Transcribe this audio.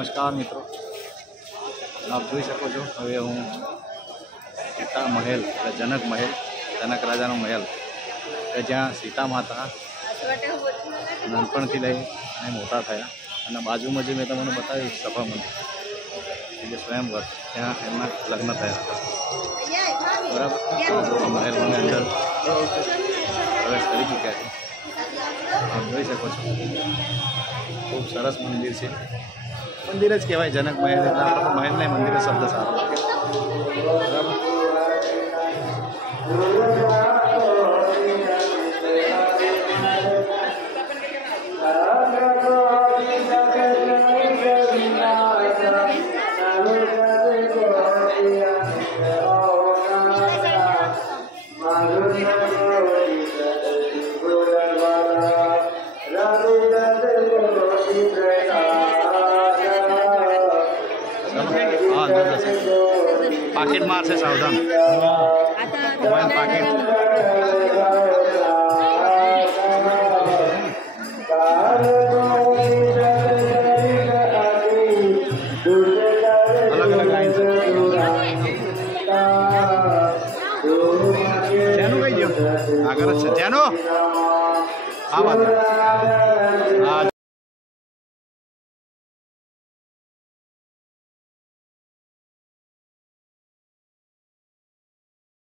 नमस्कार मित्रों, आप જોઈ શકો છો હવે હું સીતા મહેલ એટલે જનક મહેલ, જનક રાજાનો મહેલ કે જ્યાં સીતા માતા નાનપણથી લઈ અને મોટા થયા અને બાજુમાં જે મેં તમને બતાવ્યું સભા મંદિર એટલે સ્વયંવર ત્યાં એમના લગ્ન થયા હતા બરાબર। મહેલમાં અંદર પ્રવેશ કરી ચૂક્યા છે, आप જોઈ શકો છો। खूब सरस मंदिर से मंदिर ज कहवाय जनक महल એટલે महल नहीं मंदिर शब्द सारो लागे बराबर। पाकिट मार से सावधान पाकिट अलग अलग लाइन से जैनो कही दियो आगर अच्छा जैनो हाँ बात